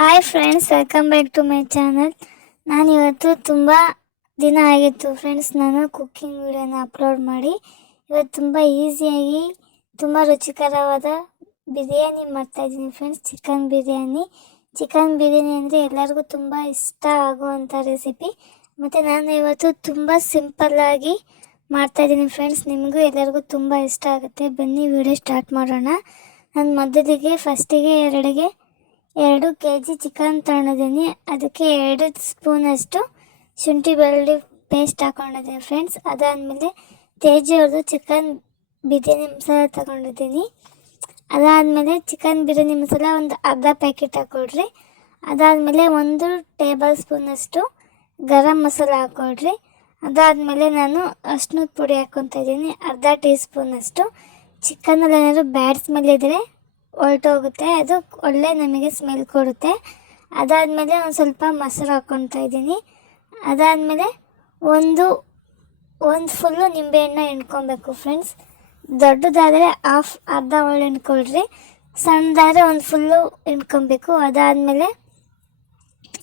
Hi friends welcome back to my channel ನಾನು ಇವತ್ತು ತುಂಬ ದಿನ ಆಗಿತ್ತು ಫ್ರೆಂಡ್ಸ್ ನಾನು ಕುಕ್ಕಿಂಗ್ ವಿಡಿಯೋನ ಅಪ್ಲೋಡ್ ಮಾಡಿ. ಇವತ್ತು ತುಂಬ ಈಸಿಯಾಗಿ ತುಂಬ ರುಚಿಕರವಾದ ಬಿರಿಯಾನಿ ಮಾಡ್ತಾಯಿದ್ದೀನಿ friends chicken biryani. Chicken biryani ಅಂದರೆ ಎಲ್ಲರಿಗೂ ತುಂಬ ಇಷ್ಟ ಆಗುವಂಥ ರೆಸಿಪಿ ಮತ್ತು ನಾನು ಇವತ್ತು ತುಂಬ ಸಿಂಪಲ್ಲಾಗಿ ಮಾಡ್ತಾಯಿದ್ದೀನಿ ಫ್ರೆಂಡ್ಸ್ ನಿಮಗೂ ಎಲ್ಲರಿಗೂ ತುಂಬ ಇಷ್ಟ ಆಗುತ್ತೆ. ಬನ್ನಿ ವಿಡಿಯೋ ಸ್ಟಾರ್ಟ್ ಮಾಡೋಣ. ನಾನು ಮೊದಲಿಗೆ ಫಸ್ಟಿಗೆ ಎರಡಿಗೆ ಎರಡು ಕೆ ಜಿ ಚಿಕನ್ ತೊಗೊಂಡಿದ್ದೀನಿ. ಅದಕ್ಕೆ ಎರಡು ಸ್ಪೂನಷ್ಟು ಶುಂಠಿ ಬೆಳ್ಳುಳ್ಳಿ ಪೇಸ್ಟ್ ಹಾಕ್ಕೊಂಡಿದ್ದೀನಿ ಫ್ರೆಂಡ್ಸ್ ಅದಾದಮೇಲೆ ತೇಜಿ ಅವ್ರದ್ದು ಚಿಕನ್ ಬಿರಿಯಾನಿ ಮಸಾಲ ತಗೊಂಡಿದ್ದೀನಿ. ಅದಾದಮೇಲೆ ಚಿಕನ್ ಬಿರಿಯಾನಿ ಮಸಾಲ ಒಂದು ಅರ್ಧ ಪ್ಯಾಕೆಟ್ ಹಾಕ್ಕೊಡ್ರಿ ಅದಾದಮೇಲೆ ಒಂದು ಟೇಬಲ್ ಸ್ಪೂನಷ್ಟು ಗರಂ ಮಸಾಲ ಹಾಕ್ಕೊಡ್ರಿ ಅದಾದಮೇಲೆ ನಾನು ಅರ್ಶಿನದ ಪುಡಿ ಹಾಕ್ಕೊತಾ ಇದ್ದೀನಿ. ಅರ್ಧ ಟೀ ಸ್ಪೂನಷ್ಟು ಚಿಕನಲ್ಲಿ ಏನಾದರೂ ಬ್ಯಾಡ್ ಸ್ಮೆಲ್ ಇದ್ದರೆ ಹೊರಟೋಗುತ್ತೆ. ಅದು ಒಳ್ಳೆ ನಮಗೆ ಸ್ಮೆಲ್ ಕೊಡುತ್ತೆ. ಅದಾದಮೇಲೆ ಒಂದು ಸ್ವಲ್ಪ ಮೊಸರು ಹಾಕ್ಕೊತಾ ಇದ್ದೀನಿ. ಅದಾದಮೇಲೆ ಒಂದು ಒಂದು ಫುಲ್ಲು ನಿಂಬೆಹಣ್ಣು ಹಿಂಡ್ಕೊಬೇಕು ಫ್ರೆಂಡ್ಸ್ ದೊಡ್ಡದಾದರೆ ಹಾಫ್ ಅರ್ಧ ಒಳ್ಳೆ ಹಿಂಡ್ಕೊಳ್ರಿ ಸಣ್ಣದಾದರೆ ಒಂದು ಫುಲ್ಲು ಹಿಂಡ್ಕೊಬೇಕು ಅದಾದಮೇಲೆ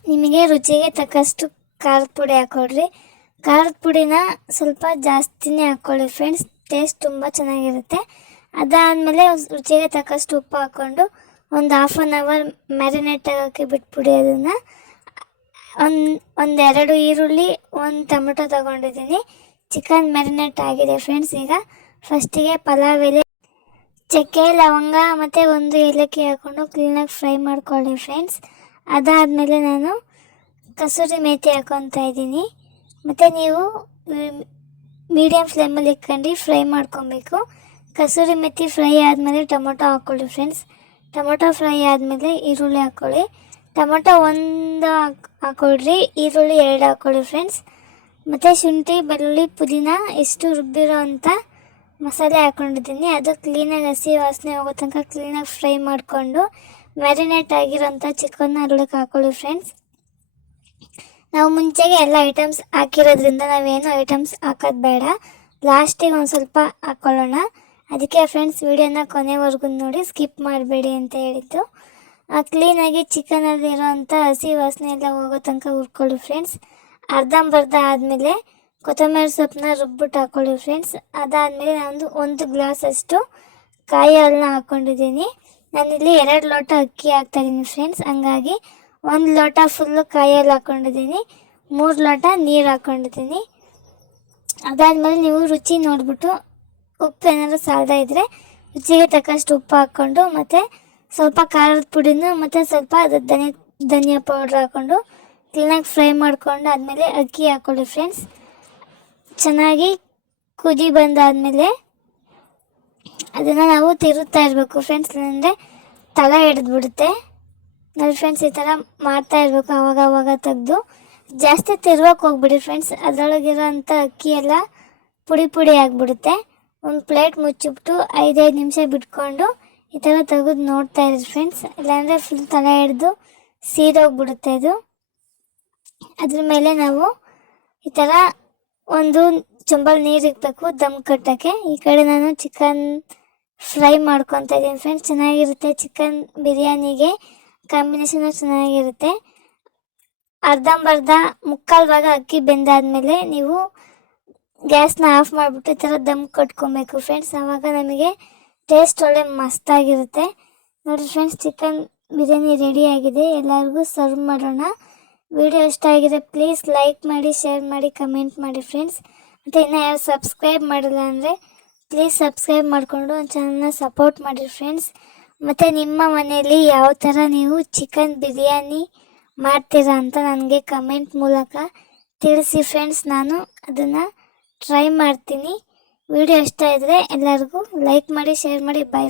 ನಿಮಗೆ ರುಚಿಗೆ ತಕ್ಕಷ್ಟು ಖಾರದ ಪುಡಿ ಹಾಕ್ಕೊಳ್ರಿ ಖಾರದ ಪುಡಿನ ಸ್ವಲ್ಪ ಜಾಸ್ತಿನೇ ಹಾಕ್ಕೊಳ್ಳಿ ಫ್ರೆಂಡ್ಸ್ ಟೇಸ್ಟ್ ತುಂಬ ಚೆನ್ನಾಗಿರುತ್ತೆ. ಅದಾದಮೇಲೆ ರುಚಿಗೆ ತಕ್ಕಷ್ಟು ಉಪ್ಪು ಹಾಕ್ಕೊಂಡು ಒಂದು ಹಾಫ್ ಆನ್ ಅವರ್ ಮ್ಯಾರಿನೇಟ್ ಆಗೋಕ್ಕೆ ಬಿಟ್ಬಿಡಿ ಅದನ್ನು. ಒಂದು ಒಂದೆರಡು ಈರುಳ್ಳಿ, ಒಂದು ಟೊಮೆಟೊ ತಗೊಂಡಿದ್ದೀನಿ. ಚಿಕನ್ ಮ್ಯಾರಿನೇಟ್ ಆಗಿದೆ ಫ್ರೆಂಡ್ಸ್ ಈಗ ಫಸ್ಟಿಗೆ ಪಲಾವ್ ಎಲೆ, ಚಕ್ಕೆ, ಲವಂಗ ಮತ್ತು ಒಂದು ಏಲಕ್ಕಿ ಹಾಕ್ಕೊಂಡು ಕ್ಲೀನಾಗಿ ಫ್ರೈ ಮಾಡ್ಕೊಳ್ಳಿ ಫ್ರೆಂಡ್ಸ್ ಅದಾದಮೇಲೆ ನಾನು ಕಸೂರಿ ಮೇಥಿ ಹಾಕ್ಕೊತಾ ಇದ್ದೀನಿ. ಮತ್ತು ನೀವು ಮೀಡಿಯಮ್ ಫ್ಲೇಮಲ್ಲಿ ಇಟ್ಕೊಂಡು ಫ್ರೈ ಮಾಡ್ಕೊಬೇಕು. ಕಸೂರಿ ಮೆಥಿ ಫ್ರೈ ಆದಮೇಲೆ ಟೊಮೊಟೊ ಹಾಕ್ಕೊಳ್ಳಿ ಫ್ರೆಂಡ್ಸ್. ಟೊಮೊಟೊ ಫ್ರೈ ಆದಮೇಲೆ ಈರುಳ್ಳಿ ಹಾಕ್ಕೊಳ್ಳಿ. ಟೊಮೊಟೊ ಒಂದು ಹಾಕ್, ಹಾಕ್ಕೊಳ್ರಿ. ಈರುಳ್ಳಿ ಎರಡು ಹಾಕ್ಕೊಳ್ಳಿ ಫ್ರೆಂಡ್ಸ್. ಮತ್ತು ಶುಂಠಿ, ಬೆಳ್ಳುಳ್ಳಿ, ಪುದೀನ ಎಷ್ಟು ರುಬ್ಬಿರೋ ಅಂಥ ಮಸಾಲೆ ಹಾಕ್ಕೊಂಡಿದ್ದೀನಿ ಅದು ಕ್ಲೀನಾಗಿ ಹಸಿ ವಾಸನೆ ಹೋಗೋ ತನಕ ಕ್ಲೀನಾಗಿ ಫ್ರೈ ಮಾಡಿಕೊಂಡು ಮ್ಯಾರಿನೇಟ್ ಆಗಿರೋಂಥ ಚಿಕನ್ನ ಅದ್ರೊಳಗೆ ಹಾಕ್ಕೊಳ್ಳಿ ಫ್ರೆಂಡ್ಸ್. ನಾವು ಮುಂಚೆಗೆ ಎಲ್ಲ ಐಟಮ್ಸ್ ಹಾಕಿರೋದ್ರಿಂದ ನಾವೇನು ಐಟಮ್ಸ್ ಹಾಕೋದು ಬೇಡ. ಲಾಸ್ಟಿಗೆ ಒಂದು ಸ್ವಲ್ಪ ಹಾಕ್ಕೊಳ್ಳೋಣ. ಅದಕ್ಕೆ ಫ್ರೆಂಡ್ಸ್ ವಿಡಿಯೋನ ಕೊನೆವರೆಗೂ ನೋಡಿ ಸ್ಕಿಪ್ ಮಾಡಬೇಡಿ ಅಂತ ಹೇಳಿದ್ದು. ಕ್ಲೀನಾಗಿ ಚಿಕನಲ್ಲಿ ಇರೋವಂಥ ಹಸಿ ವಾಸನೆ ಎಲ್ಲ ಹೋಗೋ ತನಕ ಹುರ್ಕೊಳ್ಳಿ ಫ್ರೆಂಡ್ಸ್ ಅರ್ಧಂಬರ್ಧ ಆದಮೇಲೆ ಕೊತ್ತಂಬರಿ ಸೊಪ್ಪನ್ನ ರುಬ್ಬಿಟ್ಟು ಹಾಕ್ಕೊಳ್ಳಿ ಫ್ರೆಂಡ್ಸ್ ಅದಾದಮೇಲೆ ನಾನು ಒಂದು ಗ್ಲಾಸಷ್ಟು ಕಾಯಿ ಹಾಲನ್ನ ಹಾಕ್ಕೊಂಡಿದ್ದೀನಿ ನಾನಿಲ್ಲಿ ಎರಡು ಲೋಟ ಅಕ್ಕಿ ಹಾಕ್ತಾಯಿದ್ದೀನಿ ಫ್ರೆಂಡ್ಸ್ ಹಂಗಾಗಿ ಒಂದು ಲೋಟ ಫುಲ್ಲು ಕಾಯಿ ಹಾಲು ಹಾಕ್ಕೊಂಡಿದ್ದೀನಿ ಮೂರು ಲೋಟ ನೀರು ಹಾಕ್ಕೊಂಡಿದ್ದೀನಿ ಅದಾದಮೇಲೆ ನೀವು ರುಚಿ ನೋಡಿಬಿಟ್ಟು ಉಪ್ಪು ಏನಾದರೂ ಸಾಲದ ಇದ್ದರೆ ರುಚಿಗೆ ತಕ್ಕಷ್ಟು ಉಪ್ಪು ಹಾಕ್ಕೊಂಡು ಮತ್ತು ಸ್ವಲ್ಪ ಖಾರದ ಪುಡಿನೂ ಮತ್ತು ಸ್ವಲ್ಪ ಅದು ಧನಿಯಾ ಧನಿಯಾ ಪೌಡ್ರ್ ಹಾಕ್ಕೊಂಡು ಕ್ಲೀನಾಗಿ ಫ್ರೈ ಮಾಡಿಕೊಂಡು ಆದಮೇಲೆ ಅಕ್ಕಿ ಹಾಕ್ಕೊಳ್ಳಿ ಫ್ರೆಂಡ್ಸ್ ಚೆನ್ನಾಗಿ ಕುದಿ ಬಂದಾದಮೇಲೆ ಅದನ್ನು ನಾವು ತಿರುತ್ತಾ ಇರಬೇಕು ಫ್ರೆಂಡ್ಸ್ ಅಂದರೆ ತಲೆ ಹಿಡಿದ್ಬಿಡುತ್ತೆ ನೋಡಿ ಫ್ರೆಂಡ್ಸ್ ಈ ಥರ ಮಾಡ್ತಾ ಇರಬೇಕು ಆವಾಗ ಆವಾಗ ತೆಗೆದು. ಜಾಸ್ತಿ ತಿರುವಕ್ಕೆ ಹೋಗ್ಬಿಡಿ ಫ್ರೆಂಡ್ಸ್ ಅದರೊಳಗಿರೋ ಅಂಥ ಅಕ್ಕಿ ಎಲ್ಲ ಪುಡಿ ಪುಡಿ ಆಗಿಬಿಡುತ್ತೆ. ಒಂದು ಪ್ಲೇಟ್ ಮುಚ್ಚಿಬಿಟ್ಟು ಐದೈದು ನಿಮಿಷ ಬಿಟ್ಕೊಂಡು ಈ ಥರ ತೆಗೆದು ನೋಡ್ತಾ ಇರಿ ಫ್ರೆಂಡ್ಸ್ ಇಲ್ಲಾಂದರೆ ಫುಲ್ ತಲೆ ಹಿಡ್ದು ಸೀದೋಗ್ಬಿಡುತ್ತೆ ಇದು. ಅದ್ರ ಮೇಲೆ ನಾವು ಈ ಥರ ಒಂದು ಚೊಂಬಲ್ ನೀರು ಇಕ್ಬೇಕು ದಮ್ ಕಟ್ಟೋಕ್ಕೆ. ಈ ಕಡೆ ನಾನು ಚಿಕನ್ ಫ್ರೈ ಮಾಡ್ಕೊತಾ ಇದ್ದೀನಿ ಫ್ರೆಂಡ್ಸ್ ಚೆನ್ನಾಗಿರುತ್ತೆ ಚಿಕನ್ ಬಿರಿಯಾನಿಗೆ. ಕಾಂಬಿನೇಷನ್ ಚೆನ್ನಾಗಿರುತ್ತೆ. ಅರ್ಧಂಬರ್ಧ ಮುಕ್ಕಾಲು ಭಾಗ ಅಕ್ಕಿ ಬೆಂದಾದಮೇಲೆ ನೀವು ಗ್ಯಾಸ್ನ ಆಫ್ ಮಾಡಿಬಿಟ್ಟು ಈ ಥರ ದಮ್ ಕಟ್ಕೊಬೇಕು. ಫ್ರೆಂಡ್ಸ್ ಆವಾಗ ನಮಗೆ ಟೇಸ್ಟ್ ಒಳ್ಳೆ ಮಸ್ತಾಗಿರುತ್ತೆ. ನೋಡಿ ಫ್ರೆಂಡ್ಸ್ ಚಿಕನ್ ಬಿರಿಯಾನಿ ರೆಡಿ ಆಗಿದೆ. ಎಲ್ಲರಿಗೂ ಸರ್ವ್ ಮಾಡೋಣ. ವಿಡಿಯೋ ಇಷ್ಟ ಆಗಿದೆ ಪ್ಲೀಸ್ ಲೈಕ್ ಮಾಡಿ ಶೇರ್ ಮಾಡಿ ಕಮೆಂಟ್ ಮಾಡಿ ಫ್ರೆಂಡ್ಸ್ ಮತ್ತು ಇನ್ನೂ ಯಾರು ಸಬ್ಸ್ಕ್ರೈಬ್ ಮಾಡಿಲ್ಲ ಅಂದರೆ ಪ್ಲೀಸ್ ಸಬ್ಸ್ಕ್ರೈಬ್ ಮಾಡಿಕೊಂಡು ಒಂದು ಚಾನಲ್ನ ಸಪೋರ್ಟ್ ಮಾಡಿ ಫ್ರೆಂಡ್ಸ್ ಮತ್ತು ನಿಮ್ಮ ಮನೆಯಲ್ಲಿ ಯಾವ ಥರ ನೀವು ಚಿಕನ್ ಬಿರಿಯಾನಿ ಮಾಡ್ತೀರಾ ಅಂತ ನನಗೆ ಕಮೆಂಟ್ ಮೂಲಕ ತಿಳಿಸಿ ಫ್ರೆಂಡ್ಸ್ ನಾನು ಅದನ್ನು ಟ್ರೈ ಮಾಡ್ತೀನಿ. ವಿಡಿಯೋ ಇಷ್ಟ ಇದ್ರೆ ಎಲ್ಲರಿಗೂ ಲೈಕ್ ಮಾಡಿ ಶೇರ್ ಮಾಡಿ. ಬಾಯ್